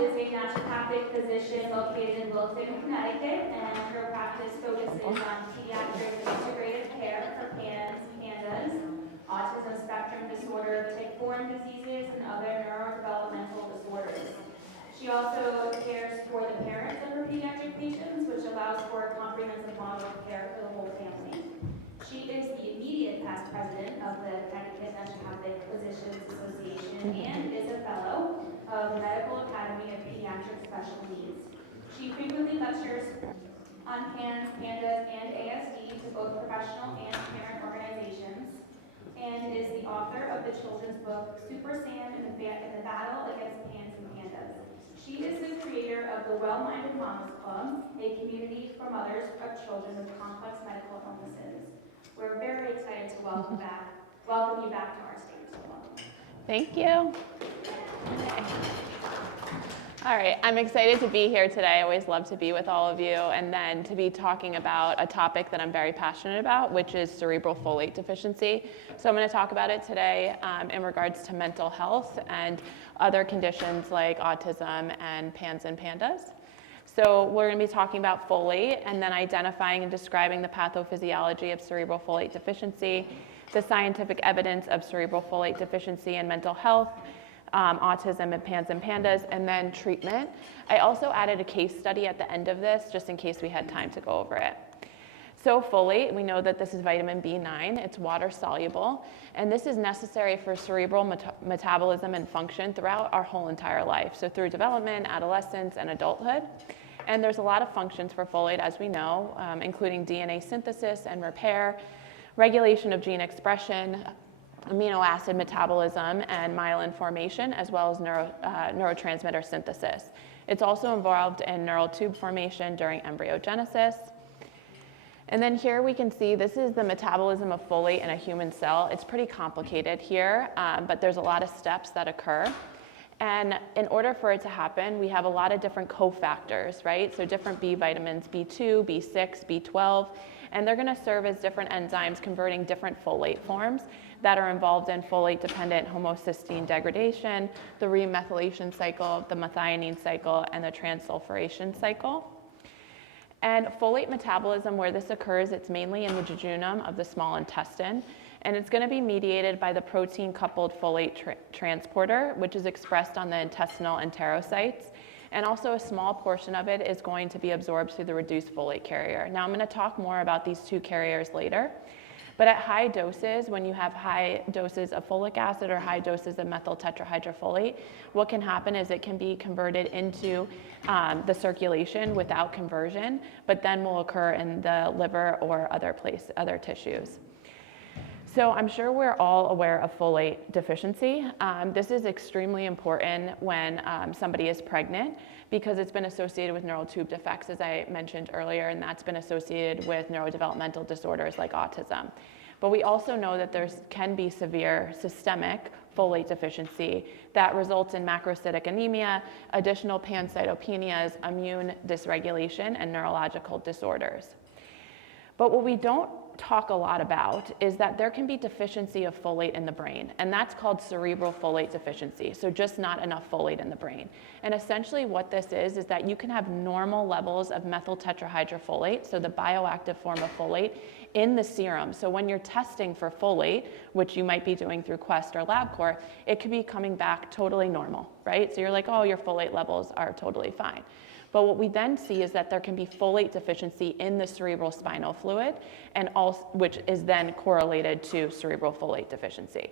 is a naturopathic physician located in Wilton, Connecticut, and her practice focuses on pediatric integrative care for pandas, autism spectrum disorder, tick-borne diseases, and other neurodevelopmental disorders. She also cares for the parents of her pediatric patients, which allows for a comprehensive model of care for the whole family. She is the immediate past president of the Connecticut Naturopathic Physicians Association and is a fellow of the Medical Academy of Pediatric Special Needs. She frequently lectures on PANS, PANDAS, and ASD to both professional and parent organizations, and is the author of the children's book Super Sam in the Battle Against PANS and PANDAS. She is the creator of the Well-Minded Mamas Club, a community for mothers of children with complex medical illnesses. We're very excited to welcome you back to our stage. So welcome. Thank you. Okay. All right, I'm excited to be here today. I always love to be with all of you, and then to be talking about a topic that I'm very passionate about, which is cerebral folate deficiency. So I'm going to talk about it today in regards to mental health and other conditions like autism and PANS and PANDAS. So we're going to be talking about folate and then identifying and describing the pathophysiology of cerebral folate deficiency, the scientific evidence of cerebral folate deficiency in mental health, autism and PANS and PANDAS, and then treatment. I also added a case study at the end of this just in case we had time to go over it. So folate, we know that this is vitamin B9, it's water soluble, and this is necessary for cerebral metabolism and function throughout our whole entire life. So through development, adolescence, and adulthood. And there's a lot of functions for folate, as we know, including DNA synthesis and repair, regulation of gene expression, amino acid metabolism, and myelin formation, as well as neurotransmitter synthesis. It's also involved in neural tube formation during embryogenesis. And then here we can see this is the metabolism of folate in a human cell. It's pretty complicated here, but there's a lot of steps that occur. And in order for it to happen, we have a lot of different cofactors, right? So different B vitamins, B2, B6, B12, and they're going to serve as different enzymes converting different folate forms that are involved in folate-dependent homocysteine degradation, the remethylation cycle, the methionine cycle, and the transsulfuration cycle. And folate metabolism, where this occurs, it's mainly in the jejunum of the small intestine, and it's going to be mediated by the protein-coupled folate transporter, which is expressed on the intestinal enterocytes, and also a small portion of it is going to be absorbed through the reduced folate carrier. Now, I'm going to talk more about these two carriers later, but at high doses, when you have high doses of folic acid or high doses of methyl tetrahydrofolate, what can happen is it can be converted into the circulation without conversion, but then will occur in the liver or other tissues. So I'm sure we're all aware of folate deficiency. This is extremely important when somebody is pregnant because it's been associated with neural tube defects, as I mentioned earlier, and that's been associated with neurodevelopmental disorders like autism. But we also know that there can be severe systemic folate deficiency that results in macrocytic anemia, additional pancytopenias, immune dysregulation, and neurological disorders. But what we don't talk a lot about is that there can be deficiency of folate in the brain, and that's called cerebral folate deficiency, so just not enough folate in the brain. And essentially what this is that you can have normal levels of methyl tetrahydrofolate, so the bioactive form of folate, in the serum. So when you're testing for folate, which you might be doing through Quest or LabCorp, it could be coming back totally normal, right? So you're like, oh, your folate levels are totally fine. But what we then see is that there can be folate deficiency in the cerebral spinal fluid, and also, which is then correlated to cerebral folate deficiency.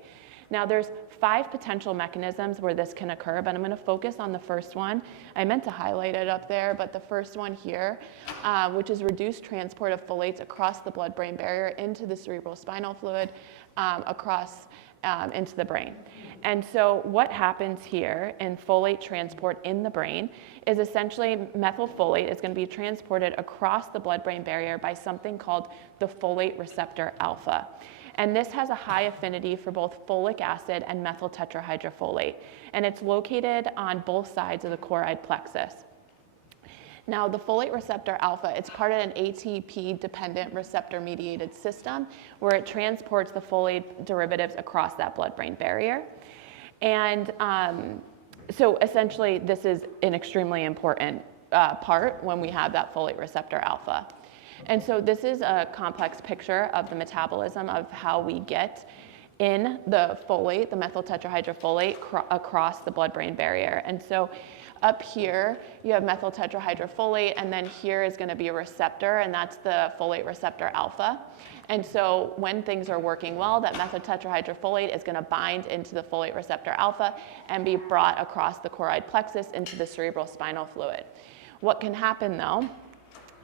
Now there's 5 potential mechanisms where this can occur, but I'm going to focus on the first one. I meant to highlight it up there, but the first one here, which is reduced transport of folates across the blood-brain barrier into the cerebral spinal fluid, into the brain. And so what happens here in folate transport in the brain is essentially methylfolate is going to be transported across the blood-brain barrier by something called the folate receptor alpha. And this has a high affinity for both folic acid and methyl tetrahydrofolate. And it's located on both sides of the choroid plexus. Now, the folate receptor alpha, it's part of an ATP-dependent receptor-mediated system where it transports the folate derivatives across that blood-brain barrier. And So essentially, this is an extremely important part when we have that folate receptor alpha. And so this is a complex picture of the metabolism of how we get in the folate, the methyl tetrahydrofolate, across the blood-brain barrier. And so up here, you have methyl tetrahydrofolate, and then here is going to be a receptor, and that's the folate receptor alpha. And so when things are working well, that methyl tetrahydrofolate is going to bind into the folate receptor alpha and be brought across the choroid plexus into the cerebral spinal fluid. What can happen, though,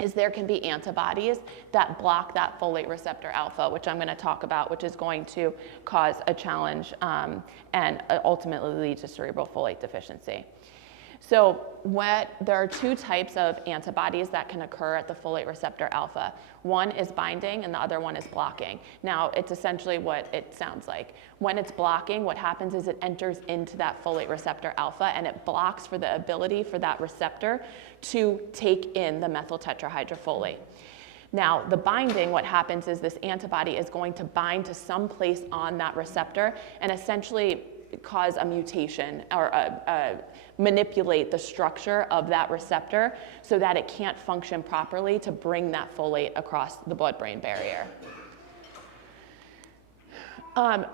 is there can be antibodies that block that folate receptor alpha, which I'm going to talk about, which is going to cause a challenge and ultimately lead to cerebral folate deficiency. So there are two types of antibodies that can occur at the folate receptor alpha. One is binding and the other one is blocking. Now, it's essentially what it sounds like. When it's blocking, what happens is it enters into that folate receptor alpha and it blocks for the ability for that receptor to take in the methyl tetrahydrofolate. Now, the binding, what happens is this antibody is going to bind to some place on that receptor and essentially cause a mutation or manipulate the structure of that receptor so that it can't function properly to bring that folate across the blood-brain barrier.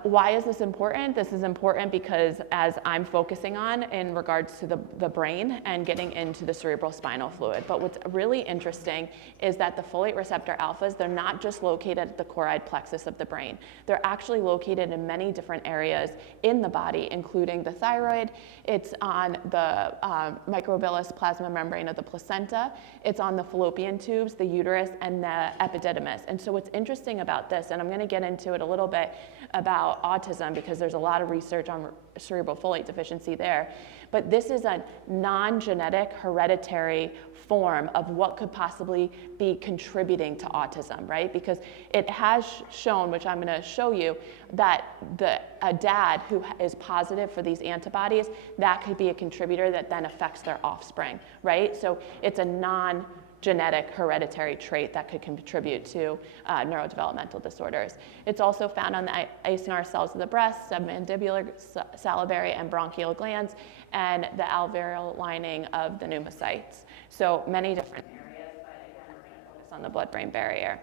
Why is this important? This is important because as I'm focusing on in regards to the brain and getting into the cerebral spinal fluid. But what's really interesting is that the folate receptor alphas, they're not just located at the choroid plexus of the brain. They're actually located in many different areas in the body, including the thyroid. It's on the microvillus plasma membrane of the placenta. It's on the fallopian tubes, the uterus, and the epididymis. And so what's interesting about this, and I'm going to get into it a little bit, about autism because there's a lot of research on cerebral folate deficiency there. But this is a non-genetic hereditary form of what could possibly be contributing to autism, right? Because it has shown, which I'm going to show you, that a dad who is positive for these antibodies, that could be a contributor that then affects their offspring, right? So it's a non-genetic hereditary trait that could contribute to neurodevelopmental disorders. It's also found on the acinar cells of the breast, submandibular, salivary, and bronchial glands, and the alveolar lining of the pneumocytes. So many different areas, but again, we're going to focus on the blood-brain barrier.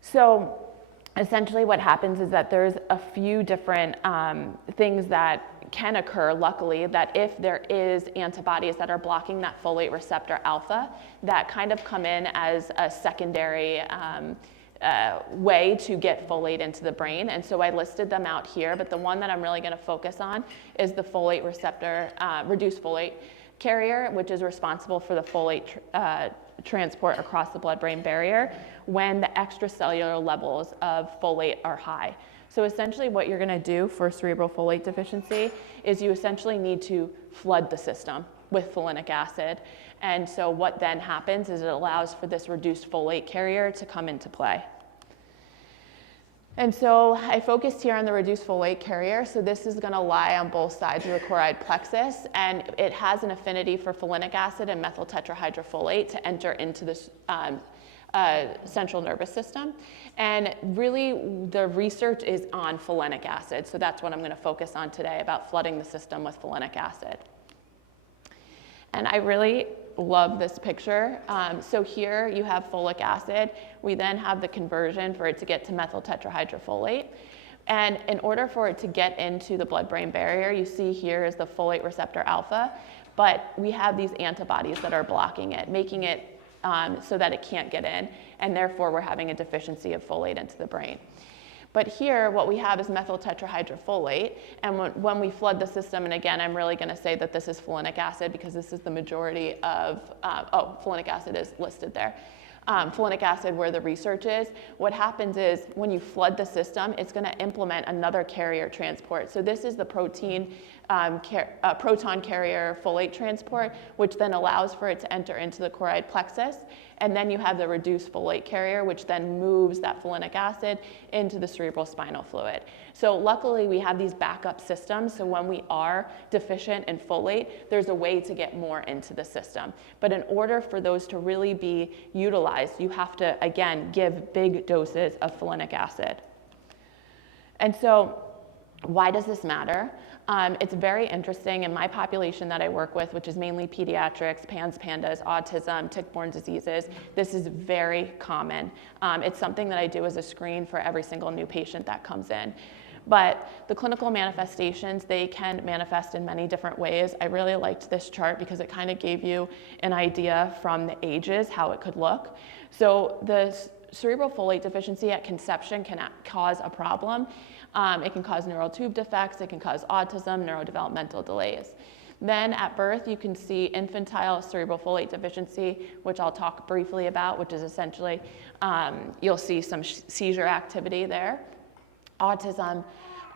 So essentially what happens is that there's a few different things that can occur, luckily, that if there is antibodies that are blocking that folate receptor alpha, that kind of come in as a secondary way to get folate into the brain. And so I listed them out here, but the one that I'm really going to focus on is the folate receptor, reduced folate carrier, which is responsible for the folate transport across the blood-brain barrier when the extracellular levels of folate are high. So essentially what you're going to do for cerebral folate deficiency is you essentially need to flood the system with folinic acid. And so what then happens is it allows for this reduced folate carrier to come into play. And so I focused here on the reduced folate carrier. So this is going to lie on both sides of the choroid plexus, and it has an affinity for folinic acid and methyl tetrahydrofolate to enter into this central nervous system. And really the research is on folinic acid. So that's what I'm going to focus on today, about flooding the system with folinic acid. And I really love this picture. So here you have folic acid. We then have the conversion for it to get to methyl tetrahydrofolate. And in order for it to get into the blood-brain barrier, you see here is the folate receptor alpha, but we have these antibodies that are blocking it, making it so that it can't get in, and therefore we're having a deficiency of folate into the brain. But here, what we have is methyl tetrahydrofolate, and when we flood the system, and again, I'm really going to say that this is folinic acid because this is the majority of, folinic acid is listed there. Folinic acid, where the research is, what happens is when you flood the system, it's going to implement another carrier transport. So this is the proton carrier folate transport, which then allows for it to enter into the choroid plexus. And then you have the reduced folate carrier, which then moves that folinic acid into the cerebral spinal fluid. So luckily, we have these backup systems. So when we are deficient in folate, there's a way to get more into the system. But in order for those to really be utilized, you have to, again, give big doses of folinic acid. And so Why does this matter? It's very interesting in my population that I work with, which is mainly pediatrics, PANS, PANDAS, autism, tick-borne diseases. This is very common. It's something that I do as a screen for every single new patient that comes in. But the clinical manifestations, they can manifest in many different ways. I really liked this chart because it kind of gave you an idea from the ages how it could look. So the cerebral folate deficiency at conception can cause a problem. It can cause neural tube defects, it can cause autism, neurodevelopmental delays. Then at birth, you can see infantile cerebral folate deficiency, which I'll talk briefly about, which is essentially, you'll see some seizure activity there, autism,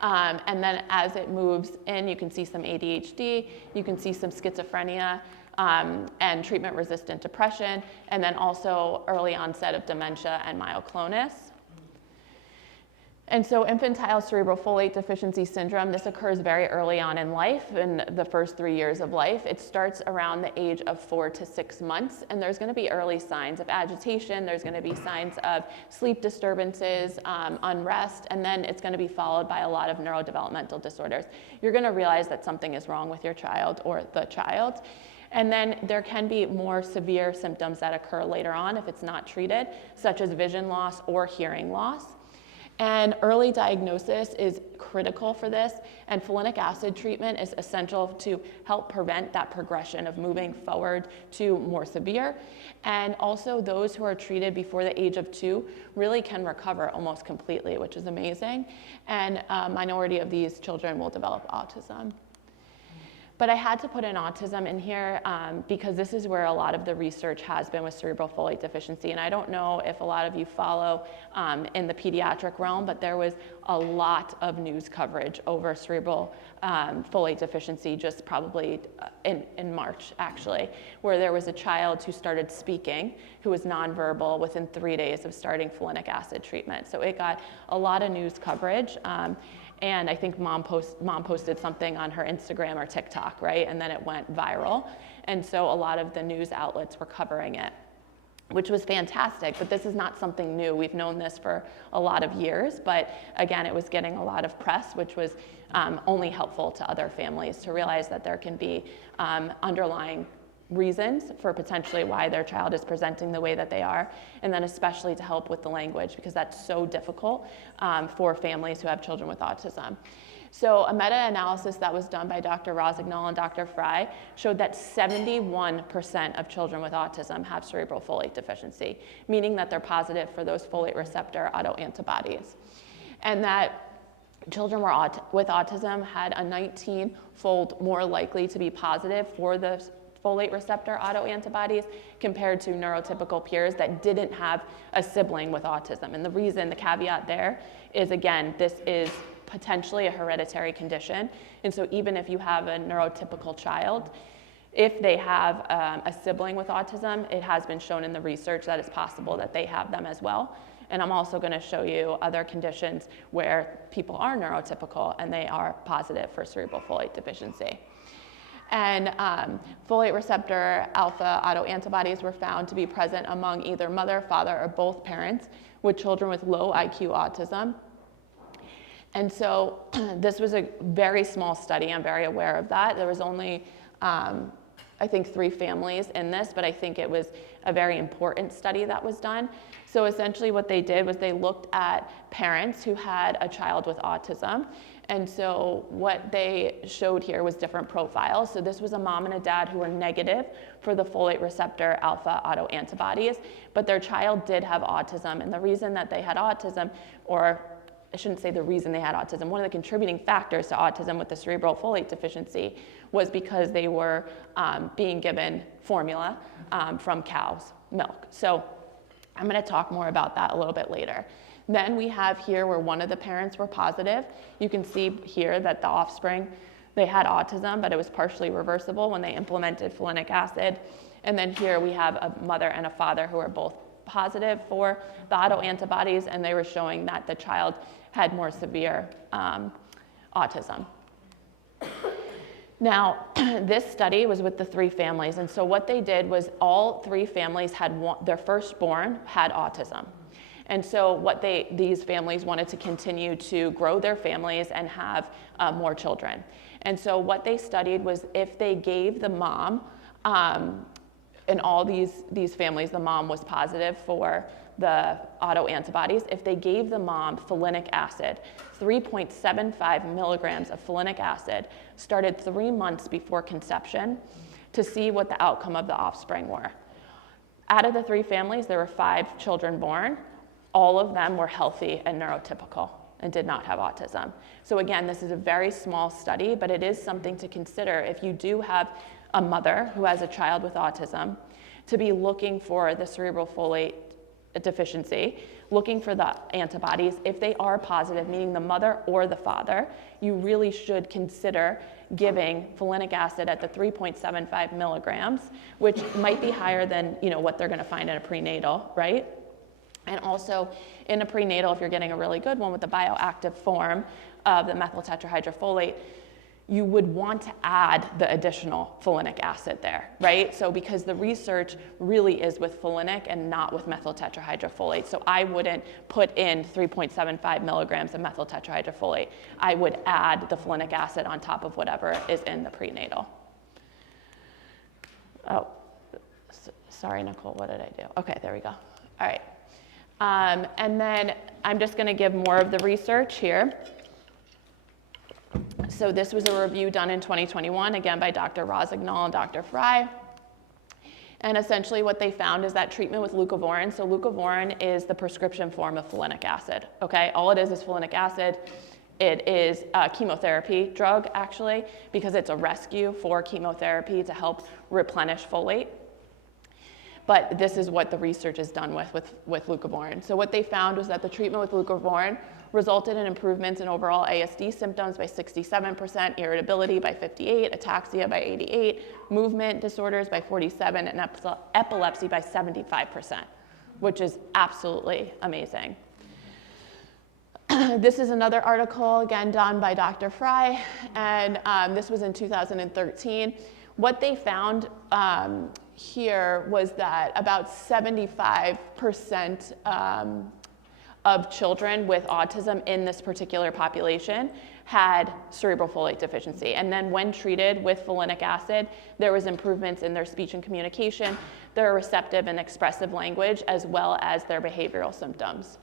and then as it moves in, you can see some ADHD, you can see some schizophrenia, and treatment-resistant depression, and then also early onset of dementia and myoclonus. And so infantile cerebral folate deficiency syndrome, this occurs very early on in life, in the first 3 years of life. It starts around the age of 4 to 6 months, and there's going to be early signs of agitation, there's going to be signs of sleep disturbances, unrest, and then it's going to be followed by a lot of neurodevelopmental disorders. You're going to realize that something is wrong with your child or the child. And then there can be more severe symptoms that occur later on if it's not treated, such as vision loss or hearing loss. And early diagnosis is critical for this, and folinic acid treatment is essential to help prevent that progression of moving forward to more severe. And also those who are treated before the age of 2 really can recover almost completely, which is amazing. And a minority of these children will develop autism. But I had to put in autism in here because this is where a lot of the research has been with cerebral folate deficiency. And I don't know if a lot of you follow in the pediatric realm, but there was a lot of news coverage over cerebral folate deficiency just probably in March, actually, where there was a child who started speaking, who was nonverbal within 3 days of starting folinic acid treatment. So it got a lot of news coverage. And I think mom posted something on her Instagram or TikTok, right? And then it went viral. And so a lot of the news outlets were covering it, which was fantastic. But this is not something new. We've known this for a lot of years. But again, it was getting a lot of press, which was only helpful to other families to realize that there can be underlying reasons for potentially why their child is presenting the way that they are, and then especially to help with the language, because that's so difficult for families who have children with autism. So a meta-analysis that was done by Dr. Rosignol and Dr. Fry showed that 71% of children with autism have cerebral folate deficiency, meaning that they're positive for those folate receptor autoantibodies. And that children with autism had a 19-fold more likely to be positive for the folate receptor autoantibodies compared to neurotypical peers that didn't have a sibling with autism. And the reason, the caveat there is, again, this is potentially a hereditary condition. And so even if you have a neurotypical child, if they have a sibling with autism, it has been shown in the research that it's possible that they have them as well. And I'm also going to show you other conditions where people are neurotypical and they are positive for cerebral folate deficiency. And folate receptor alpha autoantibodies were found to be present among either mother, father, or both parents with children with low IQ autism. And so this was a very small study. I'm very aware of that. There was only, I think, 3 families in this, but I think it was a very important study that was done. So essentially what they did was they looked at parents who had a child with autism. And so what they showed here was different profiles. So this was a mom and a dad who were negative for the folate receptor alpha autoantibodies, but their child did have autism. And the reason that they had autism, or I shouldn't say the reason they had autism, one of the contributing factors to autism with the cerebral folate deficiency was because they were being given formula from cow's milk. So I'm going to talk more about that a little bit later. Then we have here where one of the parents were positive. You can see here that the offspring, they had autism, but it was partially reversible when they implemented folinic acid. And then here we have a mother and a father who are both positive for the autoantibodies, and they were showing that the child had more severe autism. Now, this study was with the 3 families, and so what they did was all 3 families had their firstborn had autism. And so these families wanted to continue to grow their families and have more children. And so what they studied was if they gave the mom, in all these families, the mom was positive for the autoantibodies. If they gave the mom folinic acid, 3.75 milligrams of folinic acid, started 3 months before conception to see what the outcome of the offspring were. Out of the 3 families, there were 5 children born. All of them were healthy and neurotypical and did not have autism. So again, this is a very small study, but it is something to consider if you do have a mother who has a child with autism, to be looking for the cerebral folate deficiency, looking for the antibodies. If they are positive, meaning the mother or the father, you really should consider giving folinic acid at the 3.75 milligrams, which might be higher than what they're going to find in a prenatal, right? And also in a prenatal, if you're getting a really good one with the bioactive form of the methyl tetrahydrofolate, you would want to add the additional folinic acid there, right? So because the research really is with folinic and not with methyl tetrahydrofolate. So I wouldn't put in 3.75 milligrams of methyl tetrahydrofolate. I would add the folinic acid on top of whatever is in the prenatal. Oh, sorry, Nicole, what did I do? Okay, there we go. All right. And then I'm just gonna give more of the research here. So this was a review done in 2021, again by Dr. Rosignol and Dr. Fry. And essentially what they found is that treatment with leucovorin, so leucovorin is the prescription form of folinic acid, okay? All it is folinic acid. It is a chemotherapy drug, actually, because it's a rescue for chemotherapy to help replenish folate. But this is what the research is done with leucovorin. So what they found was that the treatment with leucovorin resulted in improvements in overall ASD symptoms by 67%, irritability by 58%, ataxia by 88%, movement disorders by 47%, and epilepsy by 75%, which is absolutely amazing. This is another article, again, done by Dr. Fry, and this was in 2013. What they found here was that about 75% of children with autism in this particular population had cerebral folate deficiency. And then when treated with folinic acid, there was improvements in their speech and communication, their receptive and expressive language, as well as their behavioral symptoms.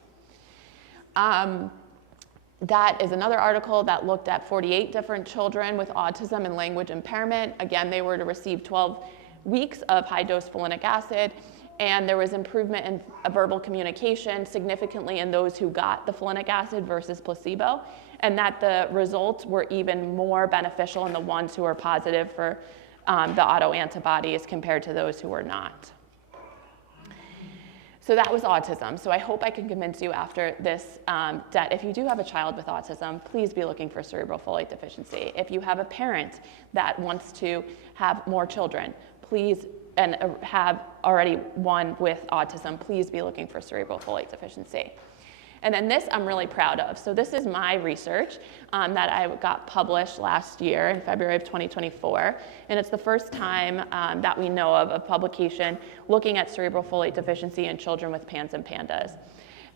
That is another article that looked at 48 different children with autism and language impairment. Again, they were to receive 12 weeks of high-dose folinic acid, and there was improvement in verbal communication significantly in those who got the folinic acid versus placebo, and that the results were even more beneficial in the ones who were positive for the autoantibodies compared to those who were not. So that was autism. So I hope I can convince you after this that if you do have a child with autism, please be looking for cerebral folate deficiency. If you have a parent that wants to have more children, please, and have already one with autism, please be looking for cerebral folate deficiency. And then this I'm really proud of. So this is my research that I got published last year in February of 2024. And it's the first time that we know of a publication looking at cerebral folate deficiency in children with PANS and PANDAS.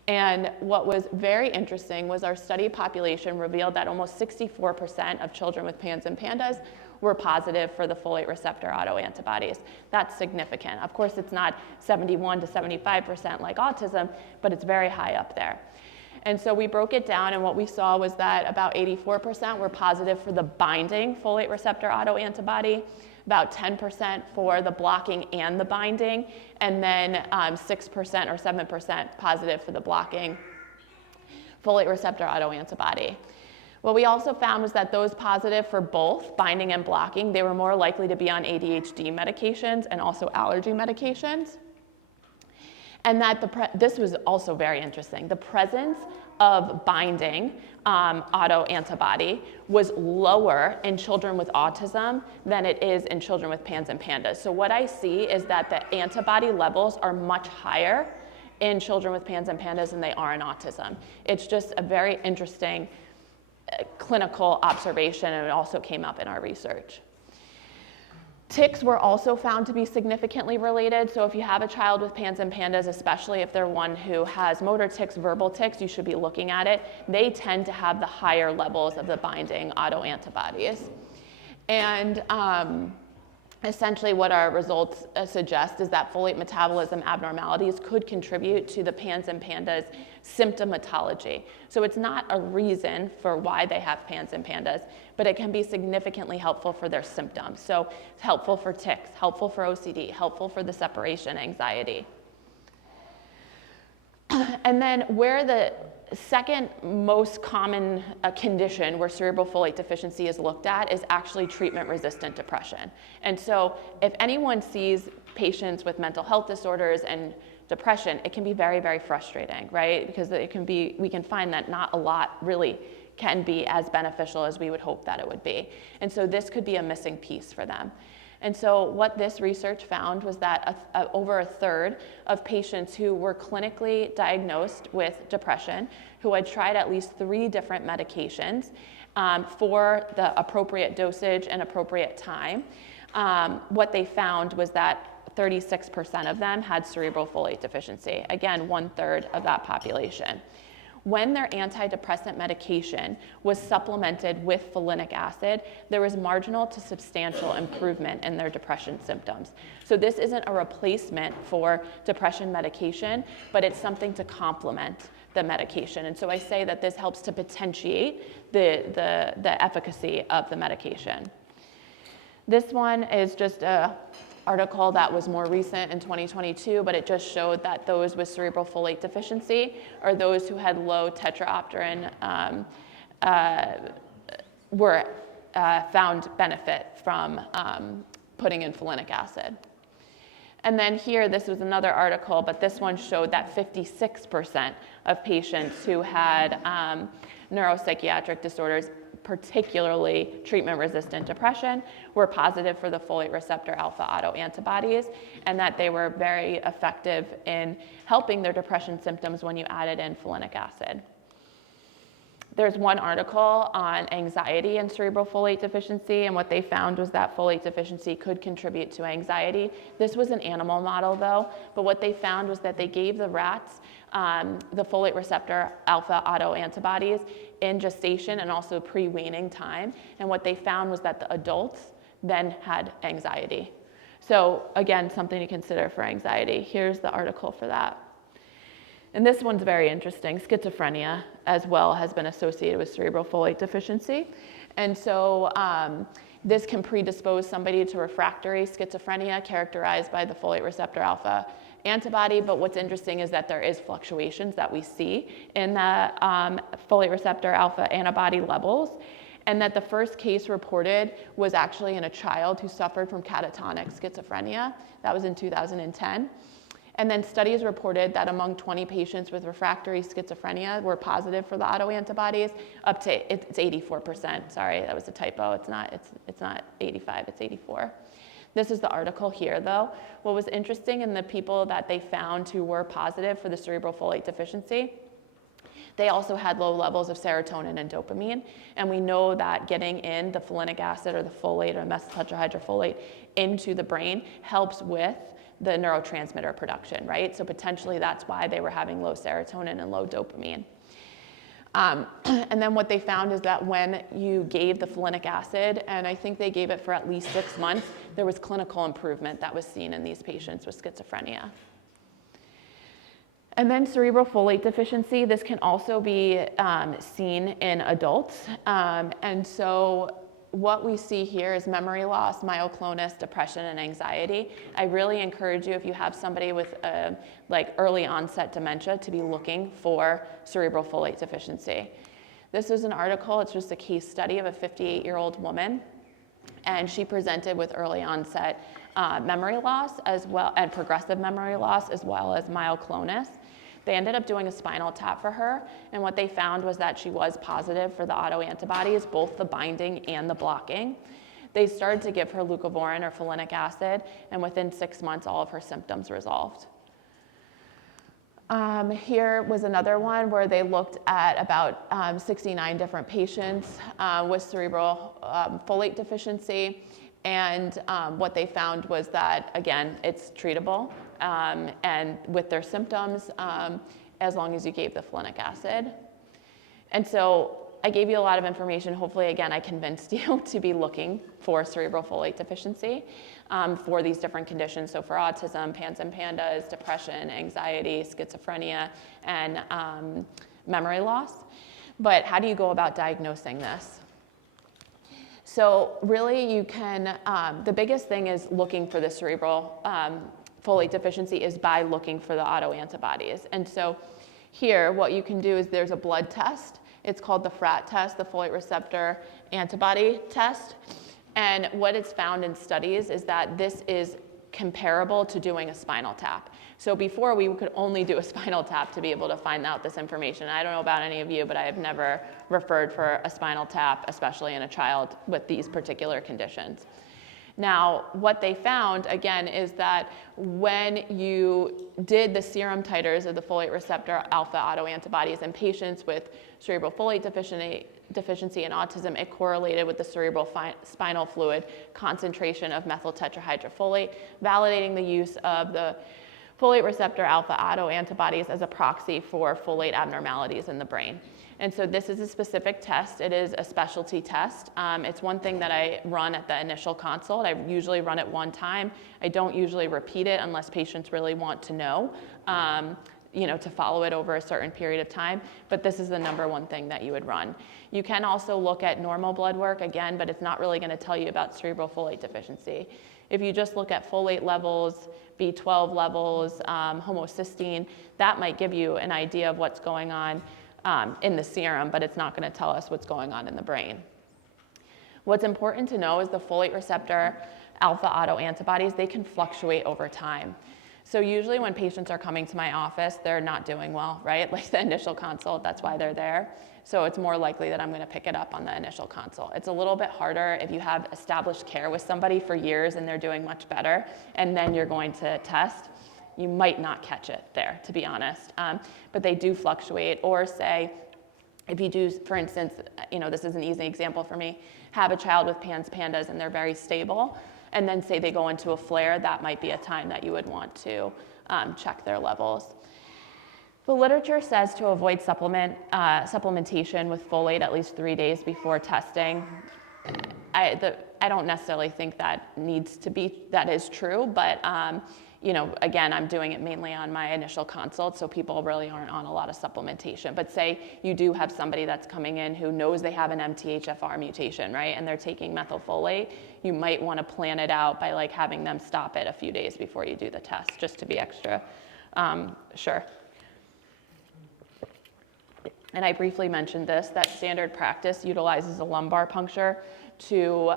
And what was very interesting was our study population revealed that almost 64% of children with PANS and PANDAS were positive for the folate receptor autoantibodies. That's significant. Of course, it's not 71 to 75% like autism, but it's very high up there. And so we broke it down, and what we saw was that about 84% were positive for the binding folate receptor autoantibody, about 10% for the blocking and the binding, and then 6% or 7% positive for the blocking folate receptor autoantibody. What we also found was that those positive for both binding and blocking, they were more likely to be on ADHD medications and also allergy medications. And that this was also very interesting. The presence of binding autoantibody was lower in children with autism than it is in children with PANS and PANDAS. So what I see is that the antibody levels are much higher in children with PANS and PANDAS than they are in autism. It's just a very interesting clinical observation, and it also came up in our research. Tics were also found to be significantly related. So if you have a child with PANS and PANDAS, especially if they're one who has motor tics, verbal tics, you should be looking at it. They tend to have the higher levels of the binding autoantibodies. And essentially what our results suggest is that folate metabolism abnormalities could contribute to the PANS and PANDAS symptomatology. So it's not a reason for why they have PANS and PANDAS, but it can be significantly helpful for their symptoms. So it's helpful for tics, helpful for OCD, helpful for the separation anxiety. And then where the second most common condition where cerebral folate deficiency is looked at is actually treatment-resistant depression. And so if anyone sees patients with mental health disorders and depression, it can be very, very frustrating, right? Because we can find that not a lot really can be as beneficial as we would hope that it would be. And so this could be a missing piece for them. And so what this research found was that over a third of patients who were clinically diagnosed with depression, who had tried at least 3 different medications for the appropriate dosage and appropriate time, what they found was that 36% of them had cerebral folate deficiency. Again, 1/3 of that population. When their antidepressant medication was supplemented with folinic acid, there was marginal to substantial improvement in their depression symptoms. So this isn't a replacement for depression medication, but it's something to complement the medication. And so I say that this helps to potentiate the efficacy of the medication. This one is just a article that was more recent in 2022, but it just showed that those with cerebral folate deficiency or those who had low tetraopterin were found benefit from putting in folinic acid. And then here, this was another article, but this one showed that 56% of patients who had neuropsychiatric disorders, particularly treatment-resistant depression, were positive for the folate receptor alpha autoantibodies, and that they were very effective in helping their depression symptoms when you added in folinic acid. There's one article on anxiety and cerebral folate deficiency, and what they found was that folate deficiency could contribute to anxiety. This was an animal model, though, but what they found was that they gave the rats the folate receptor alpha autoantibodies in gestation and also pre-weaning time, and what they found was that the adults then had anxiety. So again, something to consider for anxiety. Here's the article for that. And this one's very interesting. Schizophrenia as well has been associated with cerebral folate deficiency. And so this can predispose somebody to refractory schizophrenia characterized by the folate receptor alpha antibody. But what's interesting is that there is fluctuations that we see in the folate receptor alpha antibody levels. And that the first case reported was actually in a child who suffered from catatonic schizophrenia. That was in 2010. And then studies reported that among 20 patients with refractory schizophrenia were positive for the autoantibodies, up to, it's 84%, sorry, that was a typo, it's not 85, it's 84. This is the article here though. What was interesting in the people that they found who were positive for the cerebral folate deficiency, they also had low levels of serotonin and dopamine, and we know that getting in the folinic acid or the folate or methyltetrahydrofolate into the brain helps with the neurotransmitter production, right? So potentially that's why they were having low serotonin and low dopamine. And then what they found is that when you gave the folinic acid, and I think they gave it for at least 6 months, there was clinical improvement that was seen in these patients with schizophrenia. And then cerebral folate deficiency, this can also be seen in adults. And so what we see here is memory loss, myoclonus, depression, and anxiety. I really encourage you, if you have somebody with like early onset dementia, to be looking for cerebral folate deficiency. This is an article, it's just a case study of a 58-year-old woman, and she presented with early onset memory loss as well, and progressive memory loss, as well as myoclonus. They ended up doing a spinal tap for her, and what they found was that she was positive for the autoantibodies, both the binding and the blocking. They started to give her leucovorin or folinic acid, and within 6 months, all of her symptoms resolved. Here was another one where they looked at about 69 different patients with cerebral folate deficiency, And what they found was that, again, it's treatable and with their symptoms as long as you gave the folinic acid. And so I gave you a lot of information. Hopefully, again, I convinced you to be looking for cerebral folate deficiency for these different conditions. So for autism, PANS and PANDAS, depression, anxiety, schizophrenia, and memory loss. But how do you go about diagnosing this? So really you can, the biggest thing is looking for the cerebral folate deficiency is by looking for the autoantibodies. And so here what you can do is there's a blood test. It's called the FRAT test, the folate receptor antibody test. And what it's found in studies is that this is comparable to doing a spinal tap. So before we could only do a spinal tap to be able to find out this information. I don't know about any of you, but I have never referred for a spinal tap, especially in a child with these particular conditions. Now, what they found, again, is that when you did the serum titers of the folate receptor alpha autoantibodies in patients with cerebral folate deficiency and autism, it correlated with the cerebral spinal fluid concentration of methyl tetrahydrofolate, validating the use of the folate receptor alpha autoantibodies as a proxy for folate abnormalities in the brain. And so this is a specific test. It is a specialty test. It's one thing that I run at the initial consult. I usually run it one time. I don't usually repeat it unless patients really want to know, to follow it over a certain period of time. But this is the number one thing that you would run. You can also look at normal blood work again, but it's not really going to tell you about cerebral folate deficiency. If you just look at folate levels, B12 levels, homocysteine, that might give you an idea of what's going on in the serum, but it's not going to tell us what's going on in the brain. What's important to know is the folate receptor alpha autoantibodies, they can fluctuate over time. So usually when patients are coming to my office, they're not doing well, right? Like the initial consult, that's why they're there. So it's more likely that I'm going to pick it up on the initial consult. It's a little bit harder if you have established care with somebody for years and they're doing much better, and then you're going to test. You might not catch it there, to be honest. But they do fluctuate. Or say, if you do, for instance, this is an easy example for me, have a child with PANS, PANDAS, and they're very stable, and then say they go into a flare, that might be a time that you would want to check their levels. The literature says to avoid supplementation with folate at least 3 days before testing. I don't necessarily think that is true, but again, I'm doing it mainly on my initial consult, so people really aren't on a lot of supplementation. But say you do have somebody that's coming in who knows they have an MTHFR mutation, right, and they're taking methylfolate, you might want to plan it out by having them stop it a few days before you do the test, just to be extra sure. And I briefly mentioned this, that standard practice utilizes a lumbar puncture to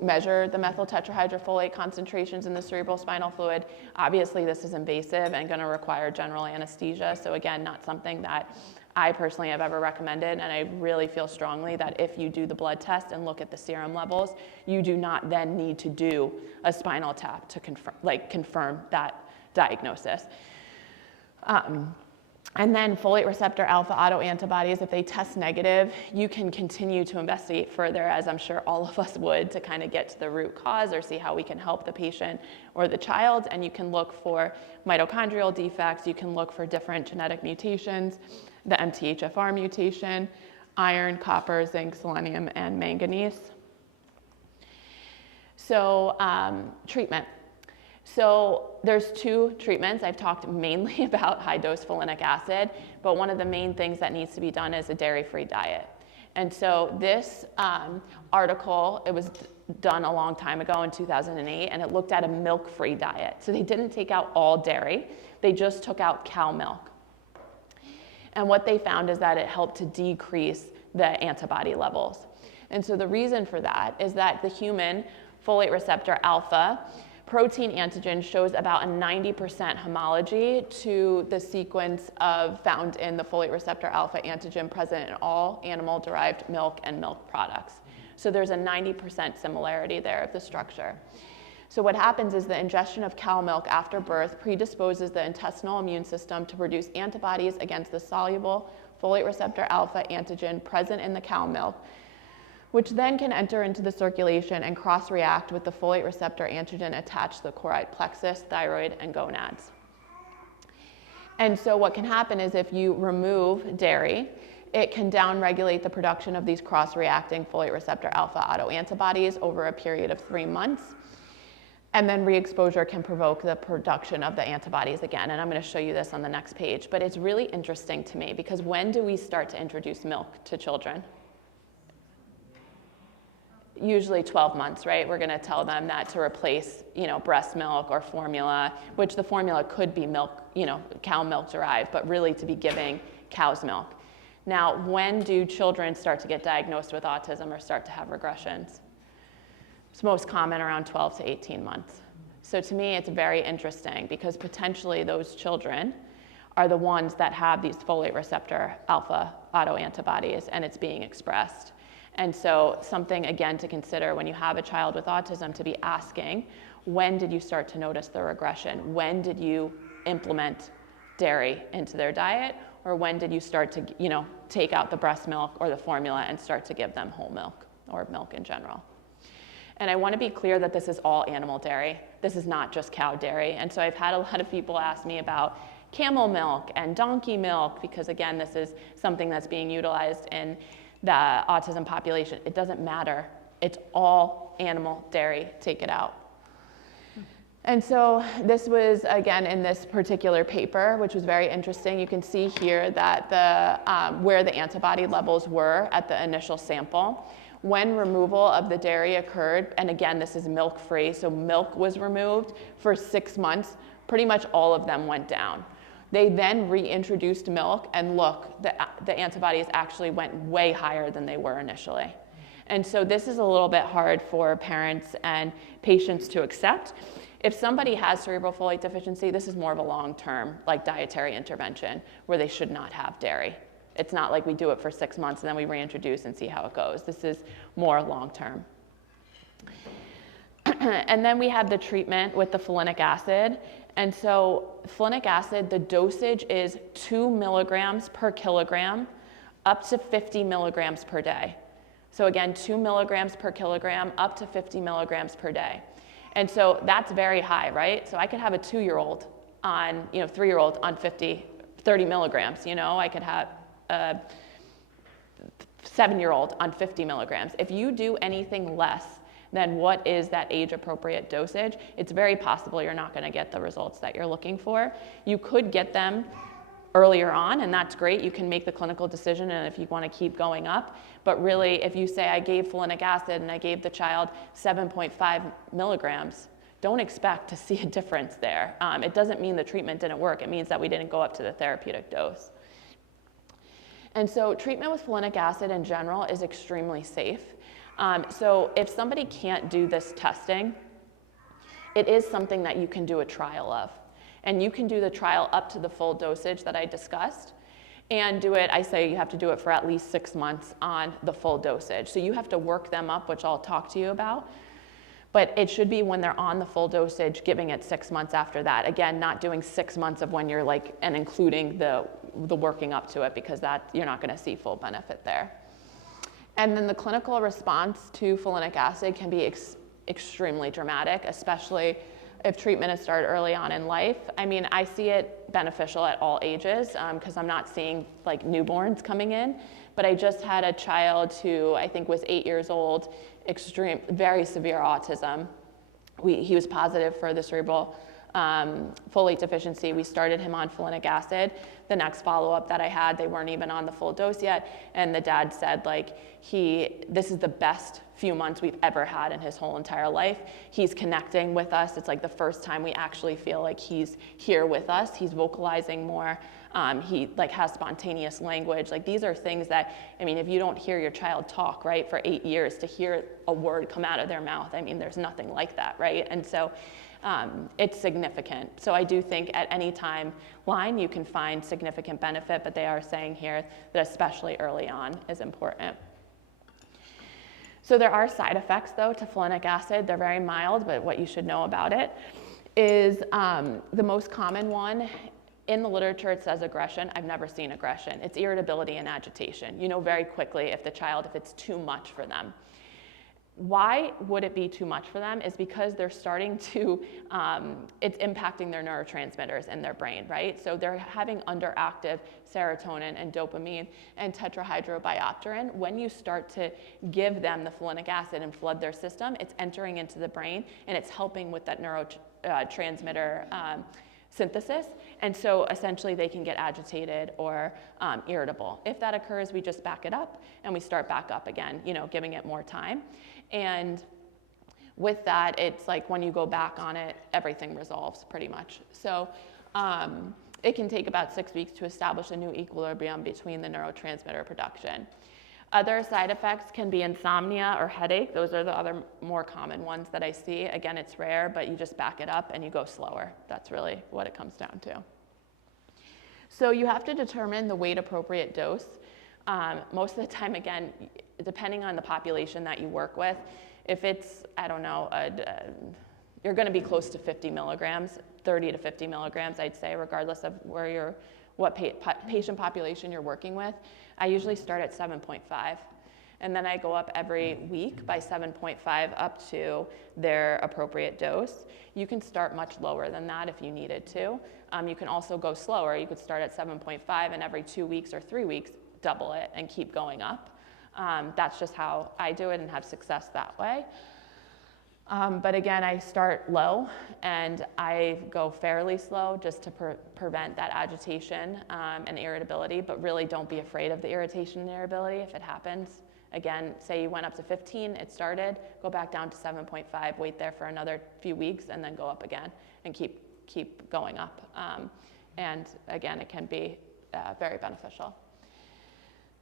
measure the methyl tetrahydrofolate concentrations in the cerebral spinal fluid. Obviously, this is invasive and going to require general anesthesia. So again, not something that I personally have ever recommended. And I really feel strongly that if you do the blood test and look at the serum levels, you do not then need to do a spinal tap to confirm that diagnosis. And then folate receptor alpha autoantibodies, if they test negative, you can continue to investigate further, as I'm sure all of us would, to kind of get to the root cause or see how we can help the patient or the child. And you can look for mitochondrial defects. You can look for different genetic mutations, the MTHFR mutation, iron, copper, zinc, selenium, and manganese. So treatment. So there's 2 treatments. I've talked mainly about high-dose folinic acid, but one of the main things that needs to be done is a dairy-free diet. And so this article, it was done a long time ago in 2008, and it looked at a milk-free diet. So they didn't take out all dairy. They just took out cow milk. And what they found is that it helped to decrease the antibody levels. And so the reason for that is that the human folate receptor alpha protein antigen shows about a 90% homology to the sequence found in the folate receptor alpha antigen present in all animal-derived milk and milk products. So there's a 90% similarity there of the structure. So what happens is the ingestion of cow milk after birth predisposes the intestinal immune system to produce antibodies against the soluble folate receptor alpha antigen present in the cow milk, which then can enter into the circulation and cross-react with the folate receptor antigen attached to the choroid plexus, thyroid, and gonads. And so what can happen is if you remove dairy, it can downregulate the production of these cross-reacting folate receptor alpha autoantibodies over a period of 3 months. And then re-exposure can provoke the production of the antibodies again. And I'm going to show you this on the next page. But it's really interesting to me because when do we start to introduce milk to children? Usually 12 months, right? We're going to tell them that to replace, breast milk or formula, which the formula could be milk, cow milk derived, but really to be giving cow's milk. Now, when do children start to get diagnosed with autism or start to have regressions? It's most common around 12 to 18 months. So to me, it's very interesting because potentially those children are the ones that have these folate receptor alpha autoantibodies and it's being expressed. And so something, again, to consider when you have a child with autism to be asking, when did you start to notice the regression? When did you implement dairy into their diet? Or when did you start to, take out the breast milk or the formula and start to give them whole milk or milk in general? And I want to be clear that this is all animal dairy. This is not just cow dairy. And so I've had a lot of people ask me about camel milk and donkey milk because, again, this is something that's being utilized in the autism population. It doesn't matter. It's all animal dairy. Take it out. And so this was, again, in this particular paper, which was very interesting. You can see here that where the antibody levels were at the initial sample. When removal of the dairy occurred, and again, this is milk-free, so milk was removed for 6 months, pretty much all of them went down. They then reintroduced milk, and look, the antibodies actually went way higher than they were initially. And so this is a little bit hard for parents and patients to accept. If somebody has cerebral folate deficiency, this is more of a long-term, like dietary intervention, where they should not have dairy. It's not like we do it for 6 months and then we reintroduce and see how it goes. This is more long-term. And then we have the treatment with the folinic acid. And so folinic acid, the dosage is 2 milligrams per kilogram up to 50 milligrams per day. So again, 2 milligrams per kilogram up to 50 milligrams per day. And so that's very high, right? So I could have a 2-year-old on, 3-year-old on 30 milligrams. I could have a 7-year-old on 50 milligrams. If you do anything less than what is that age-appropriate dosage, it's very possible you're not going to get the results that you're looking for. You could get them earlier on, and that's great. You can make the clinical decision and if you want to keep going up. But really, if you say, I gave folinic acid and I gave the child 7.5 milligrams, don't expect to see a difference there. It doesn't mean the treatment didn't work. It means that we didn't go up to the therapeutic dose. And so treatment with folinic acid in general is extremely safe. So if somebody can't do this testing, it is something that you can do a trial of. And you can do the trial up to the full dosage that I discussed and do it, I say you have to do it for at least 6 months on the full dosage. So you have to work them up, which I'll talk to you about. But it should be when they're on the full dosage, giving it 6 months after that. Again, not doing 6 months of when you're and including the working up to it because you're not gonna see full benefit there. And then the clinical response to folinic acid can be extremely dramatic, especially if treatment is started early on in life. I mean, I see it beneficial at all ages because I'm not seeing newborns coming in, but I just had a child who I think was 8 years old, very severe autism. He was positive for the cerebral folate deficiency. We started him on folinic acid. The next follow-up that I had, they weren't even on the full dose yet, and the dad said this is the best few months we've ever had in his whole entire life. He's connecting with us. It's the first time we actually feel like he's here with us. He's vocalizing more. He has spontaneous language. These are things that, if you don't hear your child talk, right, for 8 years, to hear a word come out of their mouth, there's nothing like that, right? And so it's significant. So I do think at any time line you can find significant benefit, but they are saying here that especially early on is important. So there are side effects, though, to folinic acid. They're very mild, but what you should know about it is the most common one In the literature, it says aggression. I've never seen aggression. It's irritability and agitation. You know very quickly if it's too much for them. Why would it be too much for them is because they're starting to, it's impacting their neurotransmitters in their brain, right? So they're having underactive serotonin and dopamine and tetrahydrobiopterin. When you start to give them the folinic acid and flood their system, it's entering into the brain and it's helping with that neurotransmitter synthesis, and so essentially they can get agitated or irritable. If that occurs, we just back it up and we start back up again, giving it more time. And with that, it's like when you go back on it, everything resolves pretty much. So it can take about 6 weeks to establish a new equilibrium between the neurotransmitter production. Other side effects can be insomnia or headache. Those are the other more common ones that I see. Again, it's rare, but you just back it up and you go slower. That's really what it comes down to. So you have to determine the weight appropriate dose. Most of the time, again, depending on the population that you work with, if it's, I don't know, you're going to be close to 50 milligrams, 30 to 50 milligrams, I'd say, regardless of what patient population you're working with. I usually start at 7.5, and then I go up every week by 7.5 up to their appropriate dose. You can start much lower than that if you needed to. You can also go slower. You could start at 7.5 and every 2 weeks or 3 weeks, double it and keep going up. That's just how I do it and have success that way. But again, I start low and I go fairly slow just to prevent that agitation and irritability, but really don't be afraid of the irritation and irritability if it happens. Again, say you went up to 15, it started, go back down to 7.5, wait there for another few weeks and then go up again and keep going up. And again, it can be very beneficial.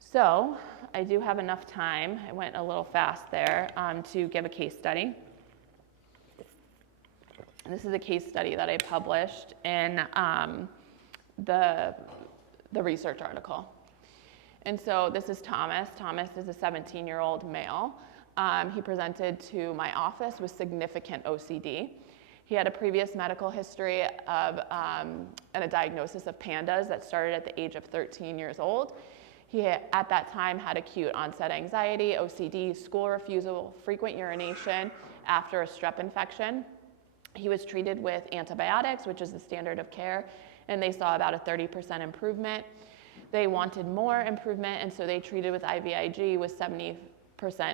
So I do have enough time, I went a little fast there, to give a case study. This is a case study that I published in the research article. And so this is Thomas. Thomas is a 17-year-old male. He presented to my office with significant OCD. He had a previous medical history of and a diagnosis of PANDAS that started at the age of 13 years old. He, at that time, had acute onset anxiety, OCD, school refusal, frequent urination after a strep infection. He was treated with antibiotics, which is the standard of care, and they saw about a 30% improvement. They wanted more improvement, and so they treated with IVIG with 70%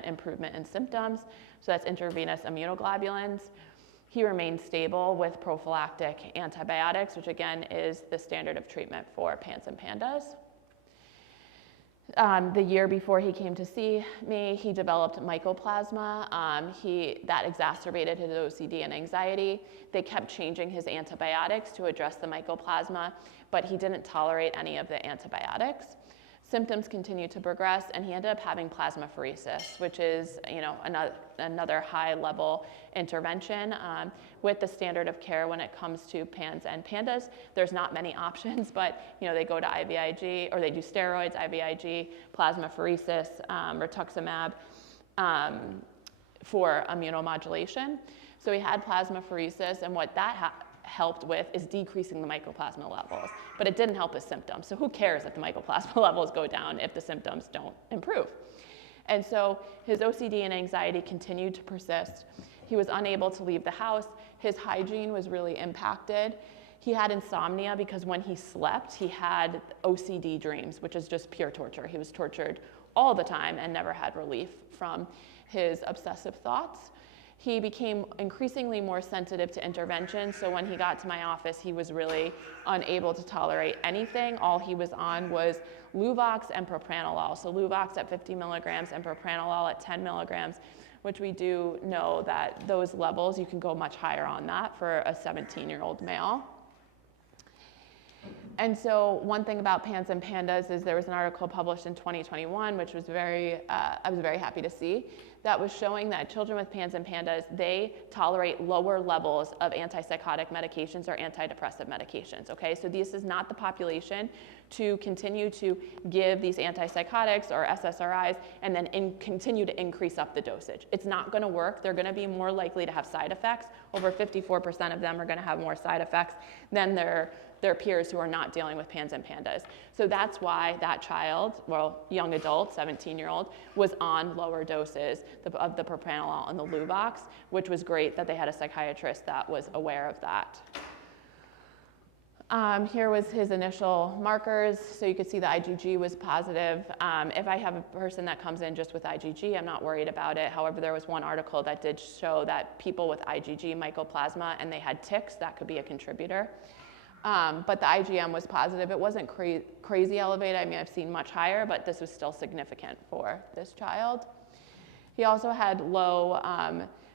improvement in symptoms. So that's intravenous immunoglobulins. He remained stable with prophylactic antibiotics, which again is the standard of treatment for PANS and PANDAS. The year before he came to see me, he developed mycoplasma. That exacerbated his OCD and anxiety. They kept changing his antibiotics to address the mycoplasma, but he didn't tolerate any of the antibiotics. Symptoms continued to progress, and he ended up having plasmapheresis, which is another high-level intervention. With the standard of care when it comes to PANS and PANDAS, there's not many options, but they go to IVIG, or they do steroids, IVIG, plasmapheresis, rituximab for immunomodulation. So he had plasmapheresis, and what that helped with is decreasing the mycoplasma levels, but it didn't help his symptoms. So who cares if the mycoplasma levels go down if the symptoms don't improve? And so his OCD and anxiety continued to persist. He was unable to leave the house. His hygiene was really impacted. He had insomnia because when he slept, he had OCD dreams, which is just pure torture. He was tortured all the time and never had relief from his obsessive thoughts. He became increasingly more sensitive to intervention, so when he got to my office, he was really unable to tolerate anything. All he was on was Luvox and propranolol. So Luvox at 50 milligrams and propranolol at 10 milligrams, which we do know that those levels, you can go much higher on that for a 17-year-old male. And so one thing about PANS and PANDAS is there was an article published in 2021, which was I was very happy to see, that was showing that children with PANS and PANDAS, they tolerate lower levels of antipsychotic medications or antidepressive medications, okay? So this is not the population to continue to give these antipsychotics or SSRIs and then continue to increase up the dosage. It's not gonna work. They're gonna be more likely to have side effects. Over 54% of them are gonna have more side effects than their their peers who are not dealing with PANS and PANDAS. So that's why that child, well, young adult, 17-year-old, was on lower doses of the propranolol and the Luvox, which was great that they had a psychiatrist that was aware of that. Here was his initial markers, so you could see the IgG was positive. If I have a person that comes in just with IgG, I'm not worried about it. However, there was one article that did show that people with IgG mycoplasma and they had tics, that could be a contributor. But the IgM was positive. It wasn't crazy elevated. I mean, I've seen much higher, but this was still significant for this child. He also had low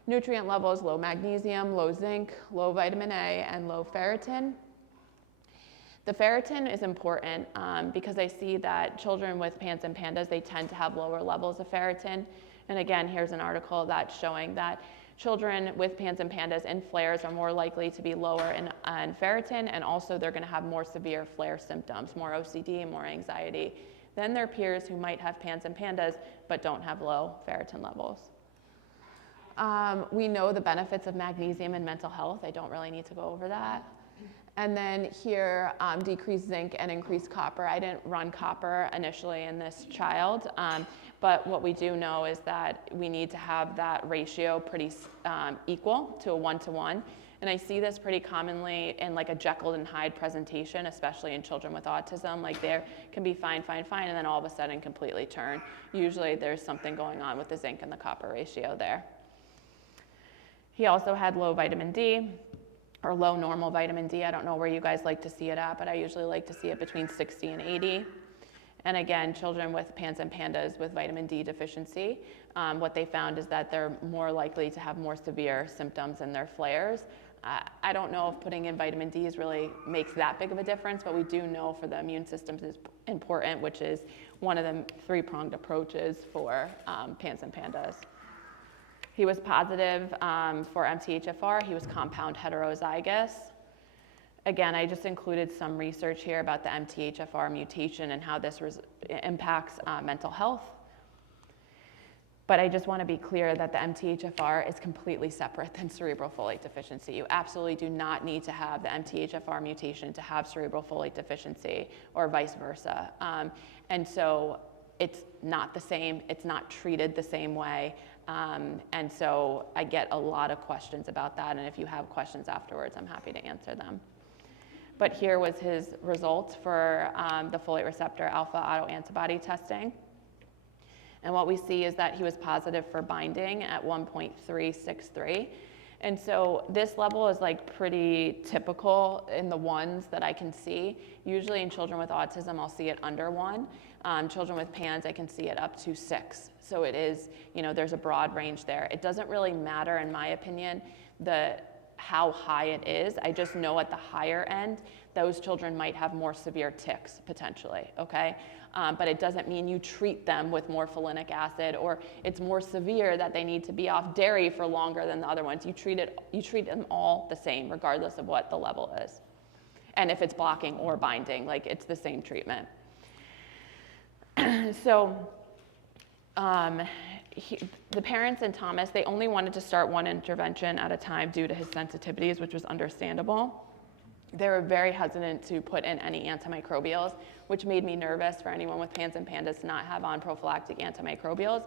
nutrient levels, low magnesium, low zinc, low vitamin A, and low ferritin. The ferritin is important because I see that children with PANS and PANDAS, they tend to have lower levels of ferritin. And again, here's an article that's showing that children with PANS and PANDAS and flares are more likely to be lower in ferritin, and also they're going to have more severe flare symptoms, more OCD, more anxiety than their peers who might have PANS and PANDAS but don't have low ferritin levels. We know the benefits of magnesium in mental health. I don't really need to go over that. And then here, decreased zinc and increased copper. I didn't run copper initially in this child, but what we do know is that we need to have that ratio pretty equal to a 1-to-1. And I see this pretty commonly in like a Jekyll and Hyde presentation, especially in children with autism. Like there can be fine, fine, fine, and then all of a sudden completely turn. Usually there's something going on with the zinc and the copper ratio there. He also had low vitamin D, or low normal vitamin D. I don't know where you guys like to see it at, but I usually like to see it between 60 and 80. And again, children with PANS and PANDAS with vitamin D deficiency, what they found is that they're more likely to have more severe symptoms in their flares. I don't know if putting in vitamin D really makes that big of a difference, but we do know for the immune system is important, which is one of the three-pronged approaches for PANS and PANDAS. He was positive for MTHFR. He was compound heterozygous. Again, I just included some research here about the MTHFR mutation and how this impacts mental health. But I just want to be clear that the MTHFR is completely separate than cerebral folate deficiency. You absolutely do not need to have the MTHFR mutation to have cerebral folate deficiency, or vice versa. And so it's not the same. It's not treated the same way. And so I get a lot of questions about that, and if you have questions afterwards, I'm happy to answer them. But here was his results for the folate receptor alpha autoantibody testing. And what we see is that he was positive for binding at 1.363. And so this level is like pretty typical in the ones that I can see. Usually in children with autism, I'll see it under 1. Children with PANS, I can see it up to 6. So it is, there's a broad range there. It doesn't really matter, in my opinion, how high it is. I just know at the higher end, those children might have more severe tics potentially, okay? But it doesn't mean you treat them with more folinic acid, or it's more severe that they need to be off dairy for longer than the other ones. You treat them all the same, regardless of what the level is. And if it's blocking or binding, like it's the same treatment. So the parents and Thomas, they only wanted to start one intervention at a time due to his sensitivities, which was understandable. They were very hesitant to put in any antimicrobials, which made me nervous for anyone with PANS and PANDAS to not have on prophylactic antimicrobials,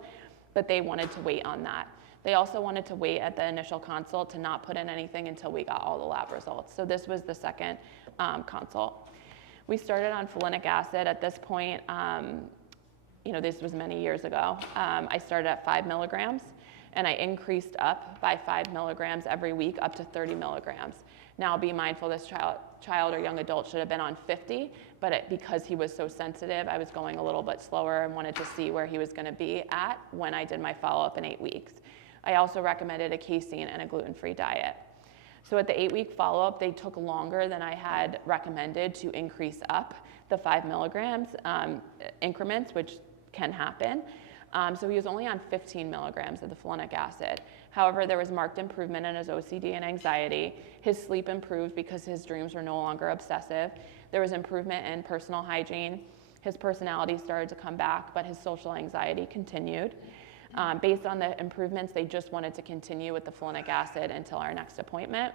but they wanted to wait on that. They also wanted to wait at the initial consult to not put in anything until we got all the lab results. So this was the second consult. We started on folinic acid at this point. This was many years ago. I started at 5 milligrams, and I increased up by 5 milligrams every week up to 30 milligrams. Now be mindful, this child or young adult should have been on 50, but because he was so sensitive, I was going a little bit slower and wanted to see where he was going to be at when I did my follow-up in 8 weeks. I also recommended a casein and a gluten-free diet. So at the 8-week follow-up, they took longer than I had recommended to increase up the 5 milligrams increments, which can happen. So he was only on 15 milligrams of the folinic acid. However, there was marked improvement in his OCD and anxiety. His sleep improved because his dreams were no longer obsessive. There was improvement in personal hygiene. His personality started to come back, but his social anxiety continued. Based on the improvements, they just wanted to continue with the folinic acid until our next appointment.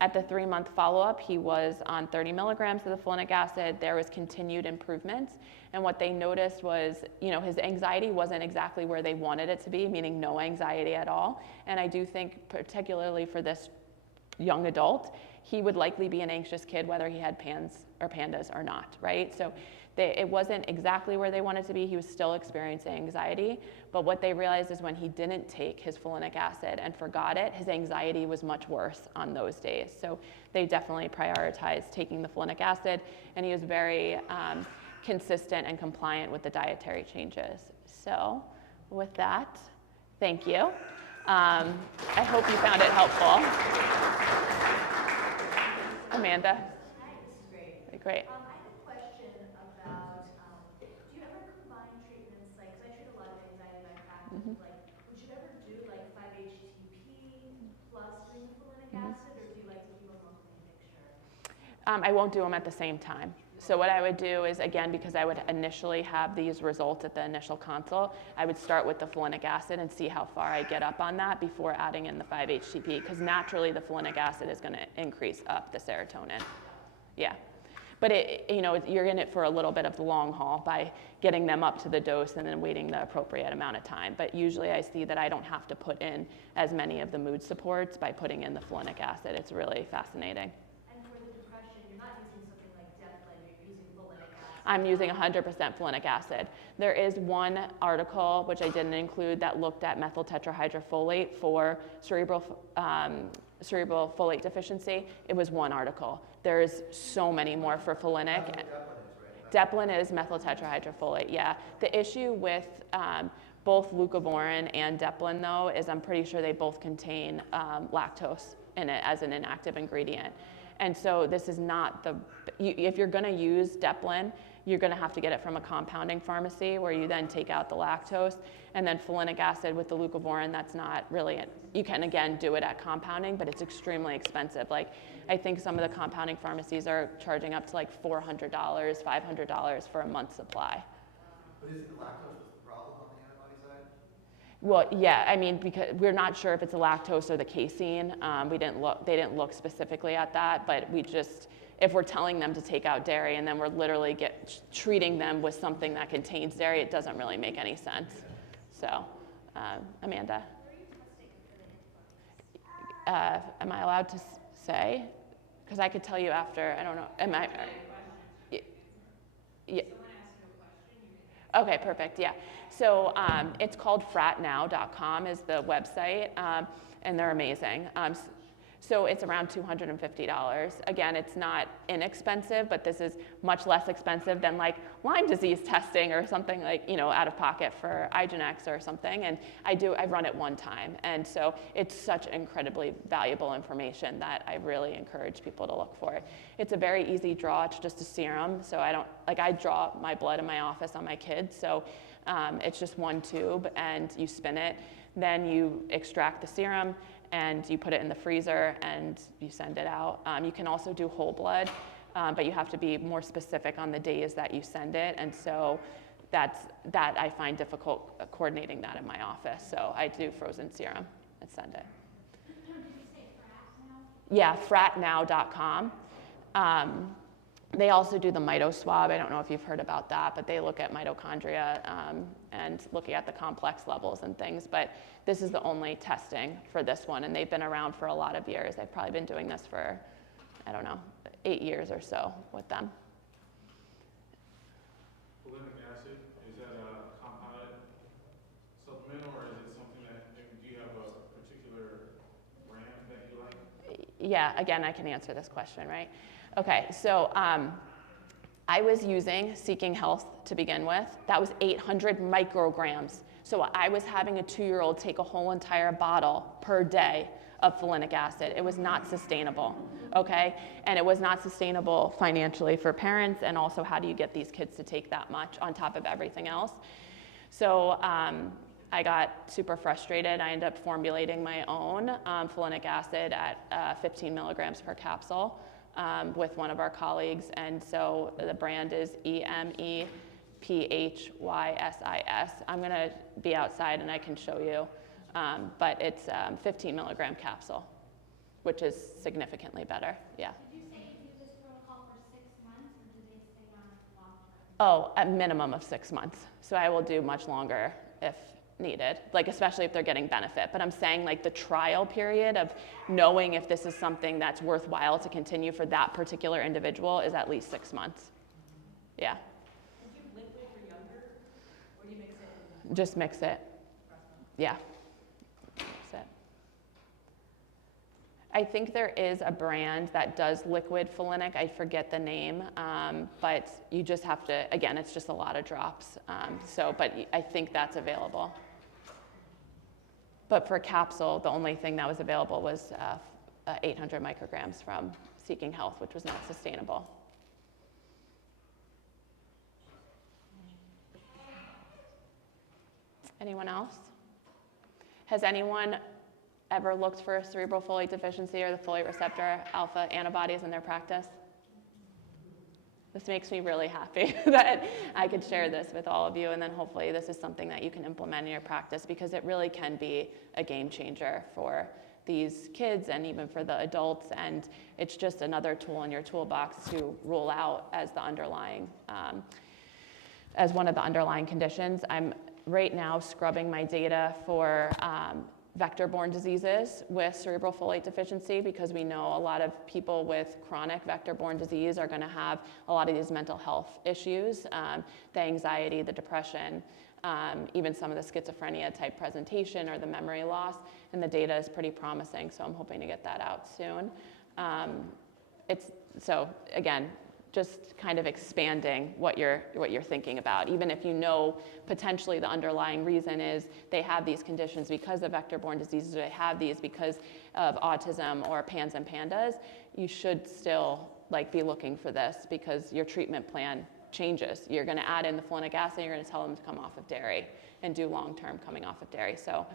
At the 3-month follow-up, he was on 30 milligrams of the folinic acid. There was continued improvements. And what they noticed was, his anxiety wasn't exactly where they wanted it to be, meaning no anxiety at all. And I do think, particularly for this young adult, he would likely be an anxious kid whether he had PANS or PANDAS or not, right? So it wasn't exactly where they wanted to be. He was still experiencing anxiety. But what they realized is when he didn't take his folinic acid and forgot it, his anxiety was much worse on those days. So they definitely prioritized taking the folinic acid, and he was very consistent and compliant with the dietary changes. So with that, thank you. I hope you found it helpful. Amanda? Hi, this is great. Great. I have a question about, do you ever combine treatments, like, 'cause I treat a lot of anxiety in my practice, like, would you ever do like 5-HTP plus doing the folinic acid, or do you like to keep them both in the picture? I won't do them at the same time. So what I would do is, again, because I would initially have these results at the initial consult, I would start with the folinic acid and see how far I get up on that before adding in the 5-HTP, because naturally the folinic acid is going to increase up the serotonin. Yeah. But you're in it for a little bit of the long haul by getting them up to the dose and then waiting the appropriate amount of time. But usually I see that I don't have to put in as many of the mood supports by putting in the folinic acid. It's really fascinating. I'm using 100% folinic acid. There is one article, which I didn't include, that looked at methyl tetrahydrofolate for cerebral folate deficiency. It was one article. There's so many more for folinic. Deplin is methyl tetrahydrofolate, yeah. The issue with both leucovorin and Deplin, though, is I'm pretty sure they both contain lactose in it as an inactive ingredient. And so this is not if you're going to use Deplin, you're going to have to get it from a compounding pharmacy where you then take out the lactose. And then folinic acid with the leucovorin, that's not really it. You can, again, do it at compounding, but it's extremely expensive. Like, I think some of the compounding pharmacies are charging up to like $400, $500 for a month's supply. But isn't the lactose the problem on the antibody side? Well, yeah, I mean, because we're not sure if it's the lactose or the casein. They didn't look specifically at that, but if we're telling them to take out dairy and then we're literally treating them with something that contains dairy, it doesn't really make any sense. So, Amanda? Where are you testing for the antibodies? Am I allowed to say? Because I could tell you after. I don't know. Am I? Yeah. Okay, perfect. Yeah. So it's called fratnow.com is the website, and they're amazing. So it's around $250. Again, it's not inexpensive, but this is much less expensive than like Lyme disease testing or something like, out of pocket for IGeneX or something. And I run it one time. And so it's such incredibly valuable information that I really encourage people to look for. It's a very easy draw. It's just a serum. So I draw my blood in my office on my kids. So it's just one tube and you spin it. Then you extract the serum and you put it in the freezer and you send it out. You can also do whole blood, but you have to be more specific on the days that you send it. And so that I find difficult coordinating that in my office. So I do frozen serum and send it. Did you say Frat Now? Yeah, fratnow.com. They also do the mito swab. I don't know if you've heard about that, but they look at mitochondria and looking at the complex levels and things. But this is the only testing for this one, and they've been around for a lot of years. They've probably been doing this for, 8 years or so with them. Folinic acid, is that a compounded supplement, or is it something do you have a particular brand that you like? Yeah, again, I can answer this question, right? Okay, so I was using Seeking Health to begin with. That was 800 micrograms. So I was having a 2-year-old take a whole entire bottle per day of folinic acid. It was not sustainable, okay? And it was not sustainable financially for parents, and also how do you get these kids to take that much on top of everything else? So I got super frustrated. I ended up formulating my own folinic acid at 15 milligrams per capsule. With one of our colleagues, and so the brand is EMEPHYSIS. I'm going to be outside and I can show you, but it's 15 milligram capsule. which is significantly better. Yeah. Did you say you do this protocol for 6 months, or do they stay on it long term? Oh, a minimum of 6 months. So I will do much longer if needed, like especially if they're getting benefit. But I'm saying like the trial period of knowing if this is something that's worthwhile to continue for that particular individual is at least 6 months. Yeah. Do you liquid for younger, or do you mix it? Just mix it. Yeah. Mix it. I think there is a brand that does liquid Folinic. I forget the name, but you just have to, again, it's just a lot of drops. But I think that's available. But for capsule, the only thing that was available was 800 micrograms from Seeking Health, which was not sustainable. Anyone else? Has anyone ever looked for cerebral folate deficiency or the folate receptor alpha antibodies in their practice? This makes me really happy that I could share this with all of you, and then hopefully this is something that you can implement in your practice, because it really can be a game changer for these kids and even for the adults, and it's just another tool in your toolbox to rule out as the underlying, as one of the underlying conditions. I'm right now scrubbing my data for vector-borne diseases with cerebral folate deficiency, because we know a lot of people with chronic vector-borne disease are going to have a lot of these mental health issues, the anxiety, the depression, even some of the schizophrenia type presentation or the memory loss, and the data is pretty promising, so I'm hoping to get that out soon. So again, just kind of expanding what you're thinking about. Even if you know potentially the underlying reason is they have these conditions because of vector-borne diseases, or they have these because of autism or PANS and PANDAS, you should still be looking for this, because your treatment plan changes. You're going to add in the folinic acid, you're going to tell them to come off of dairy and do long-term coming off of dairy. So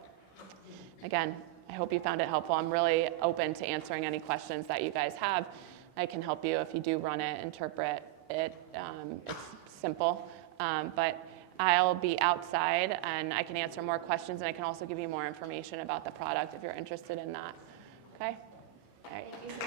again, I hope you found it helpful. I'm really open to answering any questions that you guys have. I can help you if you do run it, interpret it. It's simple. But I'll be outside and I can answer more questions, and I can also give you more information about the product if you're interested in that. Okay? All right. Thank you so